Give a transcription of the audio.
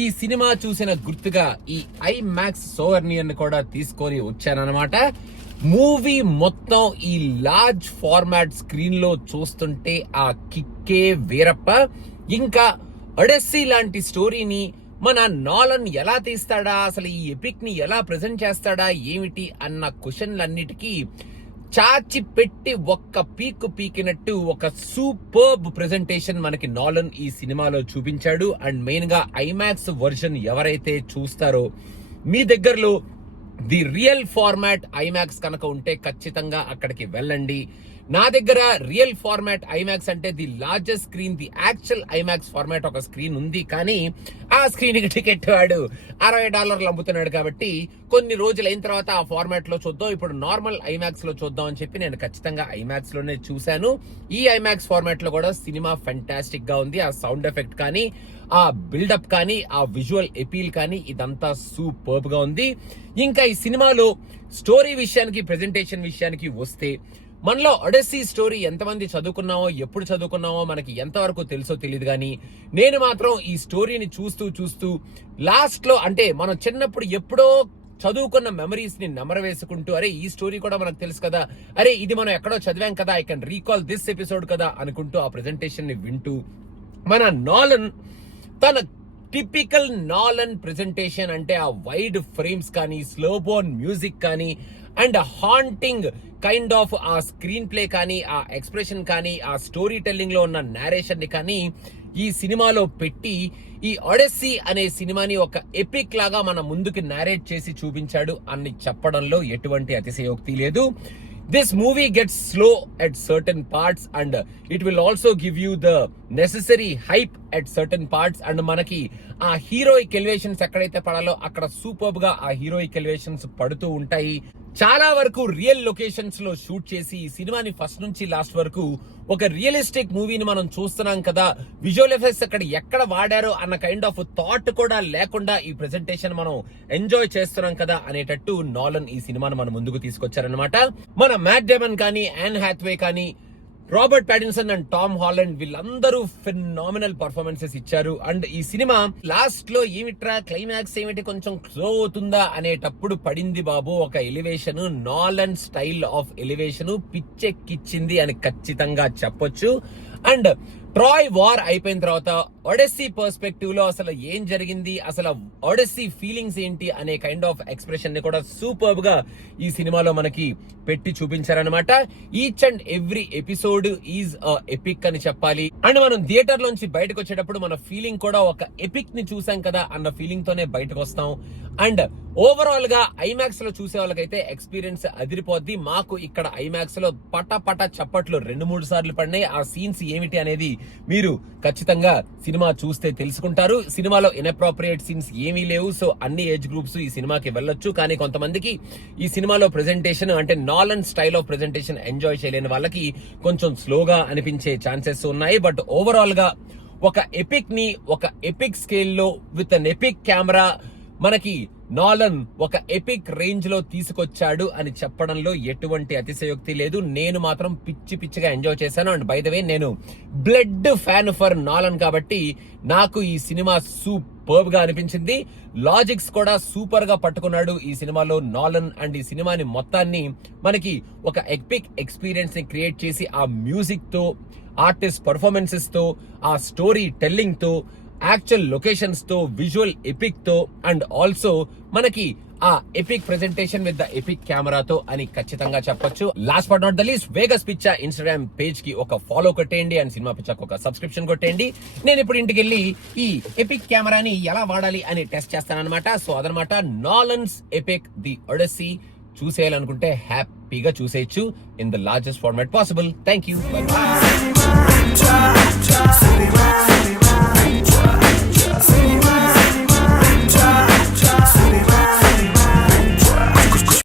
ఈ సినిమా చూసిన గుర్తుగా ఈ ఐమాక్స్ సోవర్నియర్ కూడా తీసుకొని వచ్చానన్నమాట. మూవీ మొత్తం ఈ లార్జ్ ఫార్మాట్ స్క్రీన్ లో చూస్తుంటే ఆ కిక్కే వేరప్ప. ఇంకా ఒడెస్సీ లాంటి స్టోరీని మన నాలన్ ఎలా తీస్తాడా, అసలు ఈ ఎపిక్ ని ఎలా ప్రెజెంట్ చేస్తాడా ఏమిటి అన్న క్వశ్చన్లన్నిటికీ చాచి పెట్టి ఒక్క పీకినట్టు ఒక సూపర్బ్ ప్రెజెంటేషన్ మనకి నాలన్ ఈ సినిమాలో చూపించాడు. అండ్ మెయిన్ గా ఐమాక్స్ వర్షన్ ఎవరైతే చూస్తారో మీ దగ్గరలో ది రియల్ ఫార్మాట్ ఐమాక్స్ కనుక ఉంటే ఖచ్చితంగా అక్కడికి వెళ్ళండి. నా దగ్గర రియల్ ఫార్మాట్ ఐమాక్స్ అంటే the largest screen, the actual IMAX format ఒక స్క్రీన్ ఉంది. కానీ ఆ స్క్రీన్ కి టికెట్ వాడు $60 అమ్ముతున్నాడు. కాబట్టి కొన్ని రోజులు అయిన తర్వాత ఆ ఫార్మాట్ లో చూద్దాం, ఇప్పుడు నార్మల్ ఐమాక్స్ లో చూద్దాం అని చెప్పి నేను ఖచ్చితంగా ఐమాక్స్ లోనే చూశాను. ఈ ఐమాక్స్ ఫార్మాట్ లో కూడా సినిమా ఫెంటాస్టిక్ గా ఉంది. ఆ సౌండ్ ఎఫెక్ట్ కానీ, ఆ బిల్డప్ కానీ, ఆ విజువల్ ఎపీల్ కానీ ఇదంతా సూపర్బ్ గా ఉంది. ఇంకా ఈ సినిమాలో స్టోరీ విషయానికి, ప్రెజెంటేషన్ విషయానికి వస్తే మనలో ఒడెస్సీ స్టోరీ ఎంతమంది చదువుకున్నామో, ఎప్పుడు చదువుకున్నామో మనకి ఎంతవరకు తెలుసో తెలియదు. కానీ నేను మాత్రం ఈ స్టోరీని చూస్తూ లాస్ట్ లో అంటే మనం చిన్నప్పుడు ఎప్పుడో చదువుకున్న మెమరీస్ ని నెమరవేసుకుంటూ, అరే ఈ స్టోరీ కూడా మనకు తెలుసు కదా, అరే ఇది మనం ఎక్కడో చదివాం కదా, I can recall this episode కదా అనుకుంటూ ఆ ప్రెజెంటేషన్ ని వింటూ మన నాలన్ తన టిపికల్ నాలన్ ప్రెజెంటేషన్ అంటే ఆ వైడ్ ఫ్రేమ్స్ కానీ, స్లోబోన్ మ్యూజిక్ కానీ, అండ్ హాంటింగ్ కైండ్ ఆఫ్ ఆ స్క్రీన్ ప్లే కానీ, ఆ ఎక్స్ప్రెషన్ కానీ, ఆ స్టోరీ టెల్లింగ్ లో ఉన్న నేరేషన్ ని కానీ ఈ సినిమాలో పెట్టి ఈ ఒడెస్సీ అనే సినిమాని ఒక ఎపిక్ లాగా మన ముందుకి నేరేట్ చేసి చూపించాడు అని చెప్పడంలో ఎటువంటి అతిశయోక్తి లేదు. This movie gets slow at certain parts and it will also give you the necessary hype at certain parts. And మనకి ఆ హీరోయిక్ ఎలివేషన్స్ ఎక్కడైతే పడాలో అక్కడ సూపర్బ్ గా ఆ హీరోయిక్ ఎలివేషన్స్ పడుతూ ఉంటాయి. చాలా వరకు రియల్ లొకేషన్స్ లో షూట్ చేసి ఈ సినిమాని ఫస్ట్ నుంచి లాస్ట్ వరకు ఒక రియలిస్టిక్ మూవీని మనం చూస్తున్నాం కదా, విజువల్ ఎఫెక్ట్స్ అక్కడ ఎక్కడ వాడారో అన్న కైండ్ ఆఫ్ థాట్ కూడా లేకుండా ఈ ప్రెజెంటేషన్ మనం ఎంజాయ్ చేస్తున్నాం కదా అనేటట్టు నాలన్ ఈ సినిమాను మన ముందుకు తీసుకొచ్చారనమాట. మన మ్యాట్ డేమన్ కానీ, యాన్ హ్యాథ్వే కానీ, Robert Pattinson and Tom Holland వీళ్ళందరూ ఫెనామినల్ పర్ఫార్మెన్సెస్ ఇచ్చారు. అండ్ ఈ సినిమా లాస్ట్ లో ఏమిట్రా క్లైమాక్స్ ఏమిటి కొంచెం స్లో అవుతుందా అనేటప్పుడు పడింది బాబు ఒక elevation, Nolan style of elevation పిచ్చెక్కిచ్చింది అని ఖచ్చితంగా చెప్పొచ్చు. అండ్ ట్రాయ్ వార్ అయిపోయిన తర్వాత ఒడెస్సీ పర్స్పెక్టివ్ లో అసలు ఏం జరిగింది, అసలు ఒడెస్సీ ఫీలింగ్స్ ఏంటి అనే కైండ్ ఆఫ్ ఎక్స్ప్రెషన్ ని కూడా సూపర్బ్ గా ఈ సినిమాలో మనకి పెట్టి చూపించారనమాట. Each and every episode is epic అని చెప్పాలి. అండ్ మనం థియేటర్ లోంచి బయటకు వచ్చేటప్పుడు మన ఫీలింగ్ కూడా ఒక ఎపిక్ ని చూసాం కదా అన్న ఫీలింగ్ తోనే బయటకు వస్తాం. అండ్ ఓవరాల్ గా ఐమాక్స్ లో చూసే వాళ్ళకైతే ఎక్స్పీరియన్స్ అదిరిపోద్ది. మాకు ఇక్కడ ఐమాక్స్ లో పట చప్పట్లు 2-3 సార్లు పడినాయి. ఆ సీన్స్ ఏమిటి అనేది మీరు ఖచ్చితంగా సినిమా చూస్తే తెలుసుకుంటారు. సినిమాలో ఇన్అప్రోప్రియేట్ సీన్స్ ఏమీ లేవు. సో అన్ని ఏజ్ గ్రూప్స్ ఈ సినిమాకి వెళ్ళొచ్చు. కానీ కొంతమందికి ఈ సినిమాలో ప్రెజెంటేషన్ అంటే నాలన్ స్టైల్ ఆఫ్ ప్రెజెంటేషన్ ఎంజాయ్ చేయలేని వాళ్ళకి కొంచెం స్లోగా అనిపించే ఛాన్సెస్ ఉన్నాయి. బట్ ఓవరాల్ గా ఒక ఎపిక్ ని ఒక ఎపిక్ స్కేల్ లో విత్ అన్ ఎపిక్ కెమెరా మనకి నాలన్ ఒక ఎపిక్ రేంజ్ లో తీసుకొచ్చాడు అని చెప్పడంలో ఎటువంటి అతిశయోక్తి లేదు. నేను మాత్రం పిచ్చిగా ఎంజాయ్ చేశాను. అండ్ బై ద వే నేను బ్లడ్ ఫ్యాన్ ఫర్ నాలన్ కాబట్టి నాకు ఈ సినిమా సూపర్బ్ గా అనిపించింది. లాజిక్స్ కూడా సూపర్ గా పట్టుకున్నాడు ఈ సినిమాలో నాలన్. అండ్ ఈ సినిమాని మొత్తాన్ని మనకి ఒక ఎపిక్ ఎక్స్పీరియన్స్ ని క్రియేట్ చేసి ఆ మ్యూజిక్ తో, ఆర్టిస్ట్ పర్ఫార్మెన్సెస్ తో, ఆ స్టోరీ టెల్లింగ్ తో, యాక్చువల్ లొకేషన్స్ తో, విజువల్ ఎపిక్ తో, అండ్ ఆల్సో మనకి ఆ epic presentation with the epic కెమెరాతో అని ఖచ్చితంగా చెప్పొచ్చు. Last but not the least, Vegas పిచ్చా ఇన్స్టాగ్రామ్ పేజ్ కి ఒక ఫాలో కొట్టేయండి అండ్ సినిమా పిచ్చాకు ఒక సబ్స్క్రిప్షన్ కొట్టేయండి. నేను ఇప్పుడు ఇంటికి వెళ్ళి ఈ ఎపిక్ కెమెరాని ఎలా వాడాలి అని టెస్ట్ చేస్తానన్నమాట. సో అదనమాట నాలన్స్ ఎపిక్ ది ఒడెస్సీ. చూసేయాలనుకుంటే హ్యాపీగా చూసేయచ్చు in the largest format possible. Thank you.